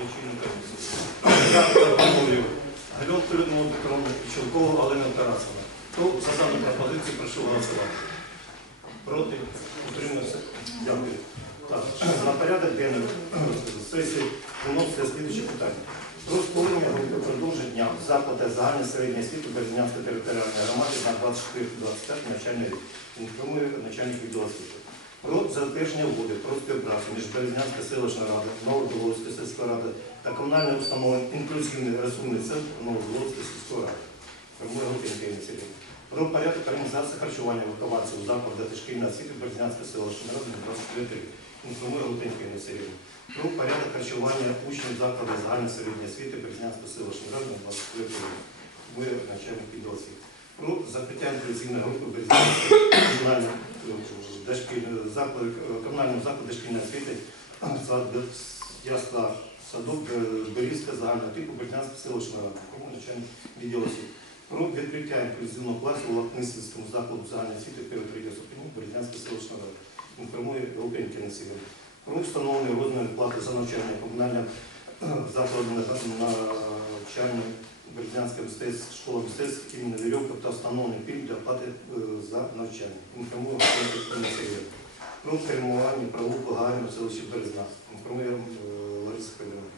лічильну комісію. Я пропоную Гальонку Людмилу Петровну і Чулкову Олену Тарасовну. Хто за дану пропозицію прошу голосувати? Проти? Утримався? Дякую. Так, на порядок денний сесії виноситься слідчі питання. Про створення групи продовження дня заклади загальної середньої освіти Березнянської територіальної громади на 24-25 навчальний рік. Інформує начальник відділу освіти. Про затвердження угоди про співпрацю між Березнянською селищною радою, Новодоловською сільською радою та комунальною установою інклюзивний розумний центр Новодоловської сільської ради. Про порядок організації харчування вихованців у закладах дошкільної освіти Березнянської селищної ради на 23 рік. Інформує Інна Сергіївна. Про порядок харчування учнів закладів загальної середньої освіти Березнянської селищної ради на 23 рік. Ви начальник відділу освіти. Про закриття інклюзивної групи Березнянської комунальної дошкільної закладу, комунального закладу дошкільної освіти ясла садок е, Берізька загального типу. Інформує начальник відділу освіти про відкриття інклюзивного класу у Лакнисівському закладу загальної освіти першого третього ступені Березнянської селищної ради. Інформує Лукеньки населення. Про встановлення розміру плати за навчання комунальним е, закладом на навчання Березнянська мистецтва школа мистецтв імені Вірьовка та встановлення пільг для плати е, за навчання. Інформує населення. Про кермування правову Гагаріна селищі Березна. Інформує е, Лариса Федоровна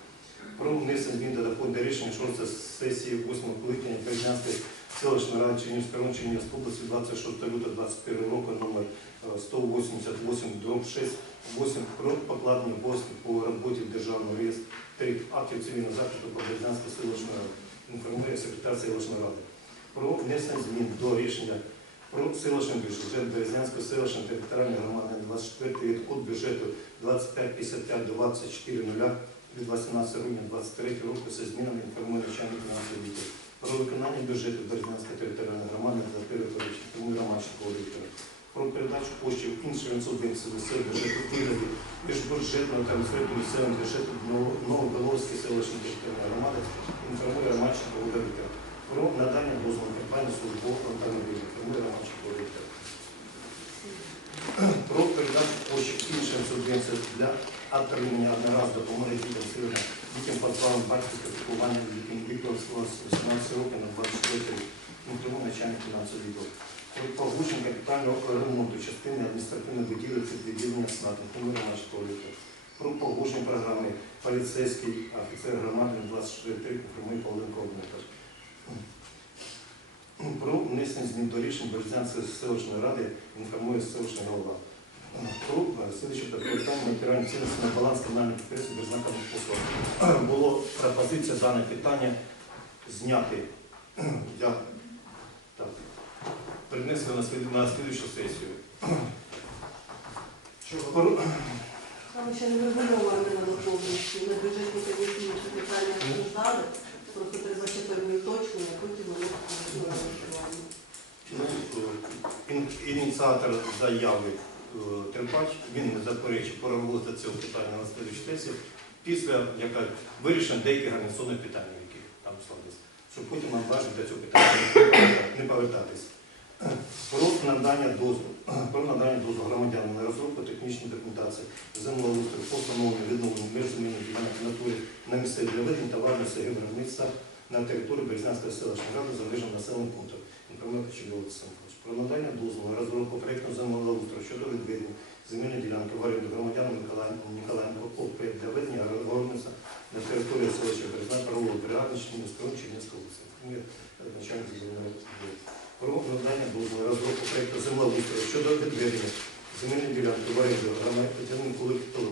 про внесення змін до доходу рішення 6 сесії 8 липня Березнянської селищної ради Чернівської району Чернівської області 26 лютого 21 року номер е, 188 дроб 6 8 про покладення обов'язків по роботі в державному реєстрі актів цивільного захисту по Березнянської селищної ради. Інформує секретар селищної ради. Про внесення змін до рішення про селищний бюджет Березнянської селищної територіальної громади 24 від код бюджету 2555 до 24 від 18 грудня 23 року зі змінами інформує начальник фінансового відділу. Про виконання бюджету Березнянської територіальної громади за період інформує Романченко Володимира. Про передачу коштів іншим субвенцій місцевого бюджету вигляді міжбюджетного та місцевого бюджету Новобеловської селищної територіальної громади інформує Романченко Володимира. Про надання дозволу компанії службового автомобіля інформує Романченко Володимира. Про передачу коштів іншим субвенціям для отримання одноразової допомоги дітям сиротам, дітям позбавленим батьківського піклування, дітям віком з 18 років на 24 рік. Інформує начальник фінансового відділу. Погруження капітального ремонту частини адміністративної будівлі це відділення СНАТ, інформує Романченко Володимира. Про погодження програми поліцейський офіцер громади 24 рік інформує Павленко Володимир. Про внесення змін до рішень Березянської селищної ради інформує селищний голова. Про е, слідче питання матеріальної цінності на баланс комунальних підприємств без знакових послуг. Було пропозиція дане питання зняти. Я принесли на слід- на слідчу сесію. Про- Там ще не врегульовано на доповнення. Ми бюджетні комісії ці питання обсуждали. Просто треба ще певні уточнення, а потім вони. Ну, е, ін- Ініціатор заяви е, Трипач, він не заперечив переводити цього питання на слідчу сесію після яка вирішення деяких організаційних питань, які там складились, щоб потім нам важко до цього питання не повертатись. Про надання дозволу, про надання дозволу громадянам на розробку технічної документації землеустрою по встановленню відновленню між земельних ділянок натурі на місцеві для ведення товарного сергібного місця на території Березнянської селищної ради за межами населених пунктів. Інформує Кочубов Олександр Про надання дозволу на розробку проєкту землеустрою щодо відведення земельної ділянки в оренду громадянам Ніколаєнко ОП для ведення городництва на території селища Березна Парового Бригадничні Міської Чернівської області. Начальник земельного. Про надання дозволу розробку проєкту землеустрою щодо відведення земельної ділянки в оренду громадянам колективу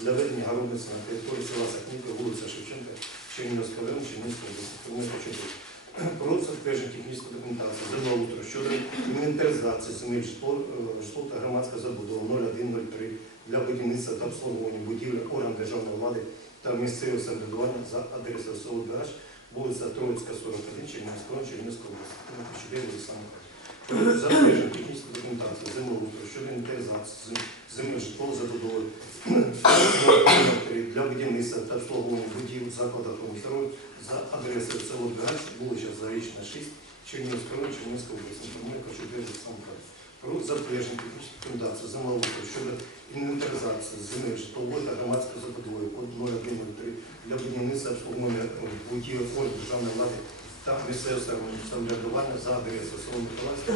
для ведення городництва на території села Сахнівка, вулиця Шевченка, Чернігівського району, Чернігівської області. Інформує це про затвердження технічної документації утро, щодо інвентаризації земель житло, е, та громадська забудова 0103 для будівництва та обслуговування будівлі орган державної влади та місцевого самоврядування за адресою село вулиця Троїцька, 41, Чернігівського, Чернівська область. Олександр Затвердження технічної документації землеустрою щодо інвентаризації земель житлової забудови для будівництва та обслуговування будівель закладів охорони за адресою село Гараж, вулиця Зарічна, 6, Чернігівського району, Чернігівської області. Інформує Кочубєв Олександр Про затвердження технічної документації землеустрою щодо інвентаризації земель житлової та громадської забудови под 0103 для будівництва державної влади та місцевого самоврядування за адресою село Миколаївське,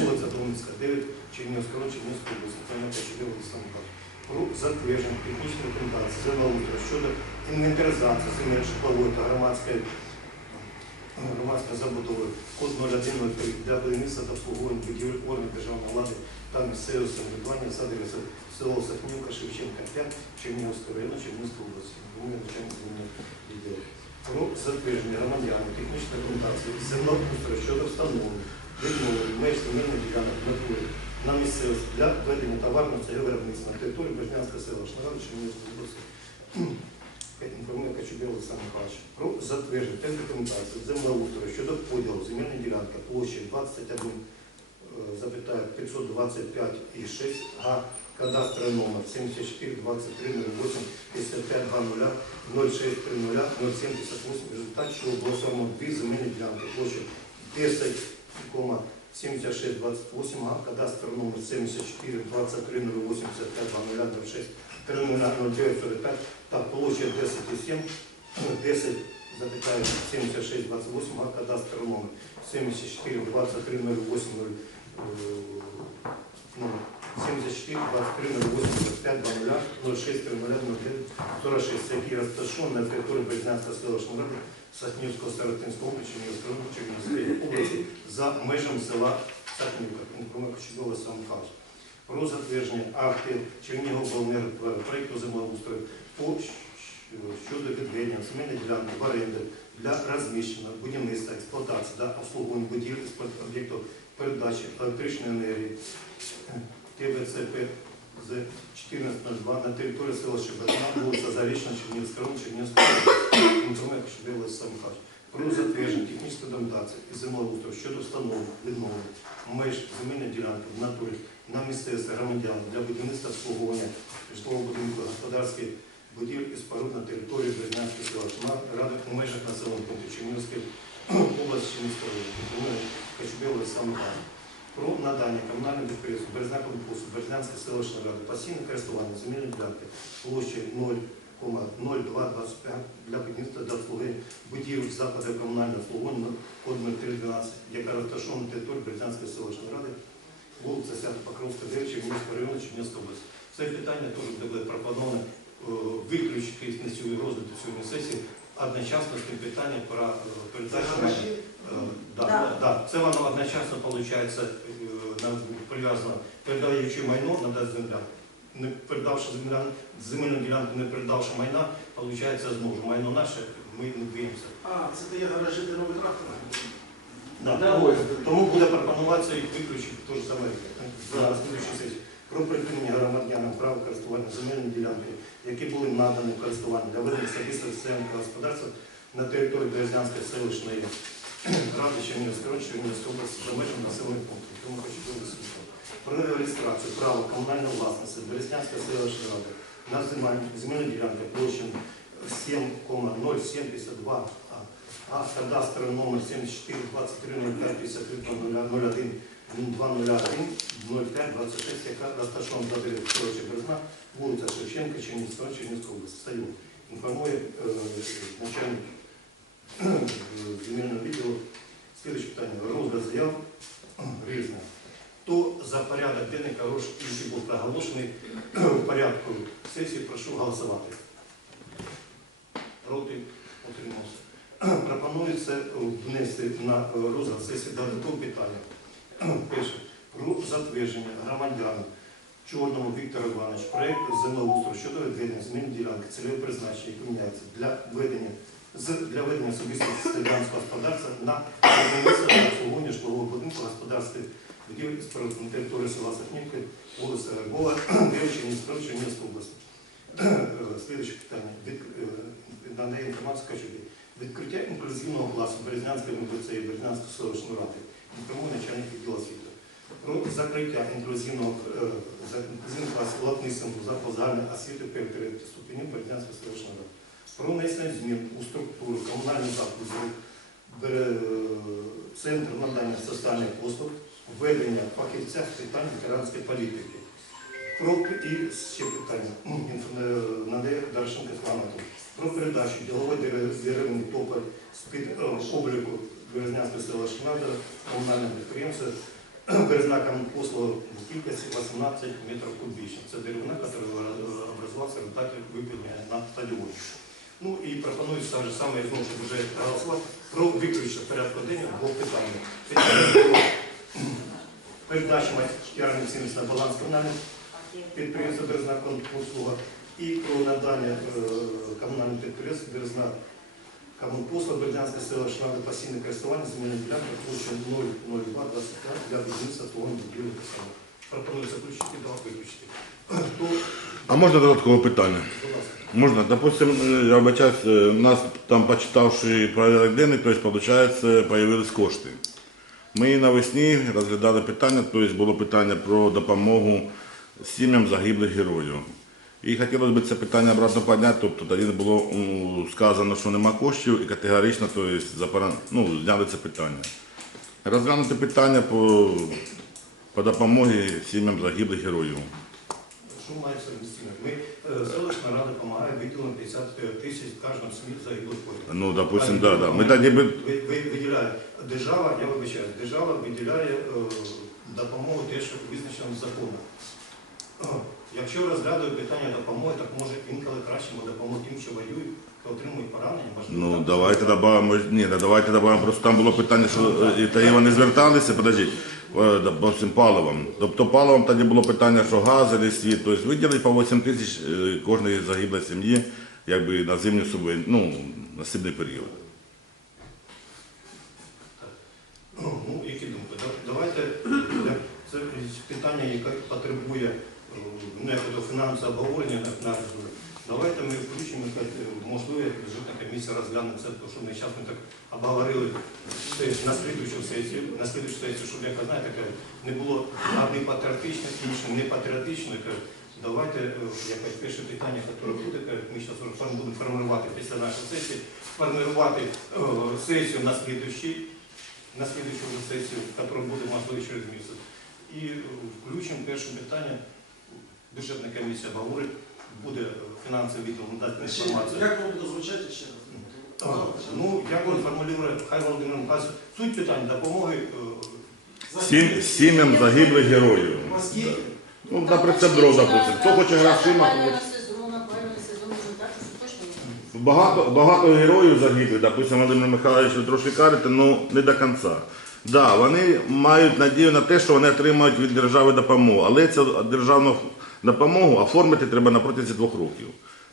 вулиця Домницька, 9, Чернігівського району, Чернігівської області, Кам'янка, Чудово, Ісландка. Про затвердження технічної документації землеустрою щодо інвентаризації земель житлової та громадської громадської забудови код 0103 для будівництва та обслуговування будівель органів державної влади та місцевого самоврядування за адресою село Сахнівка, Шевченка, 5, Чернігівського району, Чернігівської області. Начальник земельного відділу. Про затвердження громадян технічної документації землеустрою щодо встановлення відмови меж земельних ділянок в натурі на місцевості для ведення товарного цього на території Бердянського села Шнаган, Чернігівської області. Інформує Качубєв Олександр Михайлович про затвердження техдокументації землеустрою щодо поділу земельної ділянки площі 21 запитає 525 і 6 га кадастровий номер 74 23 08 55 00 06 00 078 в результаті чого було сформовано дві земельні ділянки площі 10, 76 28 кадастровий номер 74 23 08 55 00 06 00 45 та площа 10,7 10 запитаю 76 28 кадастровий номер 74 23 08 0 ну, 74 23 85 00 06 00 46, який розташований на території Березнянського селищного ради Сахнівського округу Чернігівського Чернігівської області за межами села Сахнівка. Інформує Кочубова Сам Михайлович. Про затвердження актів Чернігова проєкту землеустрою щодо відведення земельної ділянки в оренду для розміщення, будівництва, експлуатації та обслуговування будівель об'єктів передачі електричної енергії ТВЦП з 14.02 на території села Шебетна, вулиця Зарічна, Чернігівська район, Чернігівська область. Інформує Кошубєва Сам Михайлович. Про затвердження технічної документації і землеустрою щодо встановлення відновлення меж земельної ділянки в натурі на місцевості громадян для будівництва обслуговування житлового будинку господарських будівель і споруд на території Березнянської села Ради у межах населеного пункту Чернігівської області Чернігівської району. Інформує Кочубєва Сам Михайлович про надання комунальному підприємству Березнякову пусту Березнянської селищної ради постійне користування земельної ділянки площею 0,0225 для будівництва та обслуговування будівель закладів комунального обслуговування код 0312, яка розташована на території Березнянської селищної ради, вулиця Свято-Покровська, 9, Чернігівського району, Чернігівської області. Це питання теж буде пропоновано е, виключити з цього розгляду сьогодні сесії одночасно з тим питанням про е, передачу. Е, Да, Да. да. Це воно одночасно виходить, прив'язано, передаючи майно, надасть земля. Не передавши земля, земельну ділянку, не передавши майна, виходить знову. Майно наше, ми не двиємося. А, це дає гаражі де новий трактор. Да. Да, Тому, тому буде пропонуватися їх виключити теж саме за слідчу сесію. Про припинення громадянам права користування земельної ділянки, які були надані в користування для ведення особистого селянського господарства на території Березнянської селищної ради Чернігівської району, Чернігівської області за межами населених пунктів. Тому хочу довести про реєстрацію права комунальної власності Березнянської селищної ради на земель- земельну ділянку площею 7,0752 а, а кадастровий номер 74 23 05 53 01 201 05 26, яка розташована за селища Березна, вулиця Шевченка, Чернігівська, Чернігівська область. Стаю. Інформує е, начальник земельного відділу. Слідуюче питання. Розгляд заяв різне. Хто за порядок денний, хорош, який був проголошений в порядку сесії, прошу голосувати. Проти утримався. Пропонується внести на розгляд сесії додаткове питання. Перше. Про затвердження громадян Чорному Віктору Івановичу проєкту землеустрою щодо відведення змін ділянки цільове призначення, які міняється для ведення з для ведення особистого селянського господарства на обслуговування житлового будинку господарських будівель на території села Сахнівки, вулиця Рогова, Девичівська, Чернігівська область. Слідуюче питання. Е, надає інформацію, кажу, відкриття інклюзивного класу Березнянської ліцеї Березнянської селищної ради. Інформує начальник відділу освіти. Про закриття інклюзивного, е, інклюзивного класу латнисом закладу загальної освіти перед ступенів Березнянської селищної ради. Про внесення змін у структуру комунальних закладів Центр надання соціальних послуг, введення фахівця з питань ветеранської політики. Про і ще питання. Е, Надає Даршенко Сванату. Про передачу ділової деревини топа з-під е, обліку Березнянського села Шинада комунального підприємства Березнакам послуг в кількості 18 метрів кубічних. Це деревина, яка образувалася в результаті випилення на стадіоні. Ну і пропонується так же саме, я знову ж вже голосувати про виключення порядку денного двох питань. Це передача матеріальних цінностей на баланс комунальних підприємства Березна Комунпослуга і про надання е, комунальних підприємств Березна Комунпослуга Бердянська села Шнада пасійне користування земельної ділянки площею 00225 для будівництва того будівлі. Пропонується включити два виключити. А можна додаткове питання? Можна, допустим, я вибачаюсь, е, у нас там почитавши порядок денний, то есть, получается, появились кошти. Ми навесні розглядали питання, тобто було питання про допомогу сім'ям загиблих героїв. І хотілося б це питання обратно підняти, тобто тоді було сказано, що нема коштів і категорично тобто, ну, зняли це питання. Розглянути питання по, по допомогі сім'ям загиблих героїв. Що має совмістимість? Ми, е, селищна рада допомагає виділено 50 тисяч кожному СМІ загиблих воїнів. Ну, допустим, да, да. Ми тоді би Ви- ви- виділяє держава, я вибачаю, держава виділяє е, допомогу те, що визначено законом. Якщо розглядаю питання допомоги, так може інколи краще ми допомогти тим, що воюють, хто отримують поранення. можливо, Ну там давайте додамо. Ні, да, давайте додамо. Просто там було питання, що е, та і вони зверталися, подождіть, е, допустим, паливом. Тобто паливом тоді було питання, що газ і світ. Тобто виділить по 8 тисяч е, кожної загиблої сім'ї, якби на зимню субвен... ну, на зимний період. Ну, які думки? Да- Давайте е, це питання, яке потребує е, якого обговорення на- Давайте ми включимо, е, можливо, як бюджетна комісія розгляне це, тому що ми зараз ми так обговорили на слідуючу сесію, на слідуючу сесію, щоб яка знаєте, таке, не було одне патріотичне, інше не патріотичне. Давайте е, якось перше питання, яке буде, ми зараз будемо формувати після нашої сесії, формувати е, сесію на слідуючий на слідчу сесію, яка буде можливо через місяць. І включимо перше питання. Бюджетна комісія говорить, буде фінансовий відділ надати інформацію. Як воно буде звучати ще раз? А, Ну, як він формулює, хай Володимир Михайлович, суть питань допомоги. е, Сім, сім'ям загиблих героїв. Ну, наприклад, це дров, допустим. Хто хоче грошима, то Опалювального сезону, сезон вже так, що точно Багато, багато героїв загиблих, допустим, Володимир Михайлович, ви трошки кажете, ну не до кінця. Да, вони мають надію на те, що вони отримають від держави допомогу, але цю державну допомогу оформити треба на протязі двох років.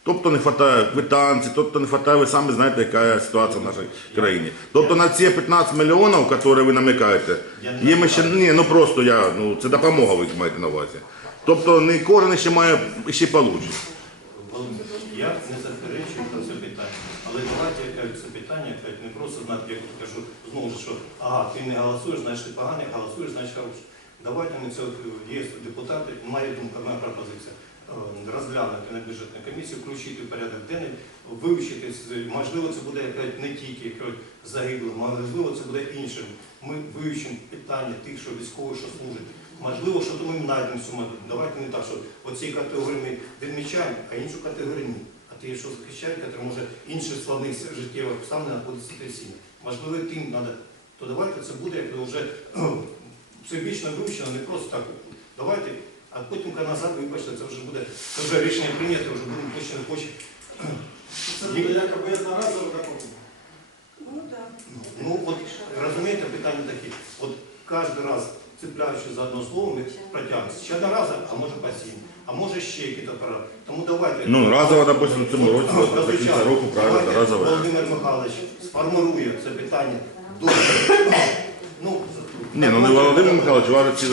Тобто не вистачає квитанцій, тобто не вистачає, ви самі знаєте, яка ситуація в нашій країні. Тобто на ці 15 мільйонів, які ви намикаєте, їм ще ні, ну просто я, ну це допомога, ви маєте на увазі. Тобто не кожен ще має ще получить. Я не заперечую про це питання, але давайте я це питання не просто знати, я кажу, знову що ага, ти не голосуєш, значить ти поганий, голосуєш, значить хороший. Давайте ми це є депутати, моя думка, моя пропозиція. е, Розглянути на бюджетну комісію, включити порядок денний, вивчити, можливо, це буде не тільки якась загиблих, можливо, це буде іншим. Ми вивчимо питання тих, що військові, що служать. Можливо, що то ми знайдемо цю модель. Давайте не так, що оці категорії ми відмічаємо, а іншу категорію ні. А ті, що захищають, які може інших складних життєвих обставин знаходиться в сім'ї. Можливо, тим треба. То давайте це буде як вже всебічно вивчено, не просто так. Давайте, а потім назад, вибачте, це вже буде, це вже рішення прийнято, вже будемо точно не хоче. Це буде якоби одноразово допомога. Ну так. Ну, от розумієте, питання такі. От кожен раз цепляючи за одне слово, ми протягнемося. Ще одного разу, а може постійно, а може ще якісь апарати. Тому давайте. Ну, разово, допустим, в цьому році, От, до кінця року, правильно, разово. Володимир Михайлович сформирує це питання до. Ну, Ні, ну не Володимир Михайлович.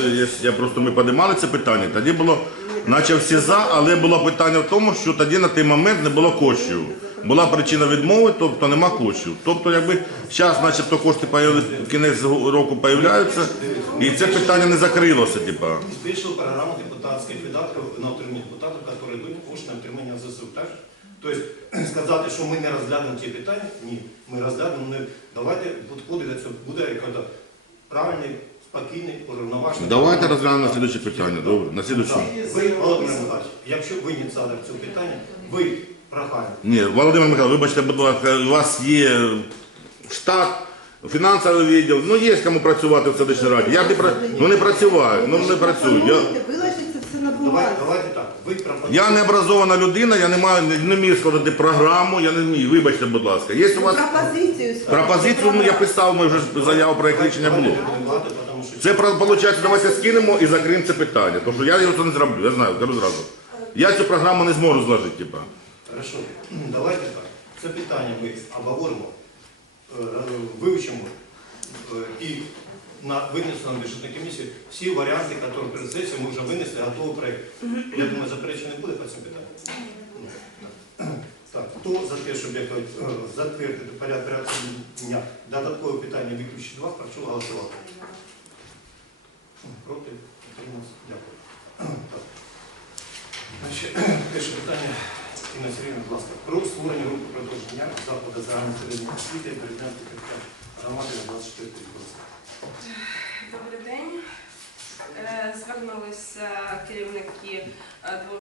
Я просто ми піднімали це питання. Тоді було, наче всі за, але було питання в тому, що тоді на той момент не було коштів. Була причина відмови, тобто нема коштів. Тобто, якби зараз, начебто, кошти появились, кінець року появляються, і це питання не закрилося, типа. збільшили програму депутатських видатків на отримання депутатів, які йдуть кошти на отримання ЗСУ. Тобто сказати, що ми не розглянемо ці питання, ні. Ми розглянемо, давайте підходити до буде якось правильний спокійний, урівноважений. Давайте розглянемо на слідуюче питання. Добре, на слідуюче. Так, Ви, Володимир Михайлович, якщо ви ініціатор цього питання, ви прохання. Ні, Володимир Михайлович, вибачте, будь ласка, у вас є штат, фінансовий відділ, ну є кому працювати в селищній раді. Я не, пра- ну, не працюваю, ну не працюю. Я, Вилежить це все на Давайте, бумазі. давайте так. Ви пропонуєте. Я не образована людина, я не маю, не, вмію складати програму, я не вмію, вибачте, будь ласка. Є у вас Пропозицію. пропозицію, ну я писав, ми вже заяву про як рішення було. Це виходить, давайте скинемо і закриємо це питання. Тому що я його не зроблю, я знаю, кажу зразу. Я цю програму не зможу зложити, типа. Хорошо, давайте так. Це питання ми обговоримо, е, вивчимо е, і на винесено на бюджетну комісію всі варіанти, які перед сесією ми вже винесли, готовий проєкт. Я думаю, заперечень не буде по цьому питанню. Так, хто за те, щоб е, затвердити порядок дня, додаткове питання виключити два, прошу голосувати. Проти? Дякую. Так. Значить, перше питання, Інна Сергійовна, будь ласка, про створення групи продовження заходу загальної середньої освіти і президентської капіталь громади на 24 роки. Добрий день. Е, Звернулися керівники е,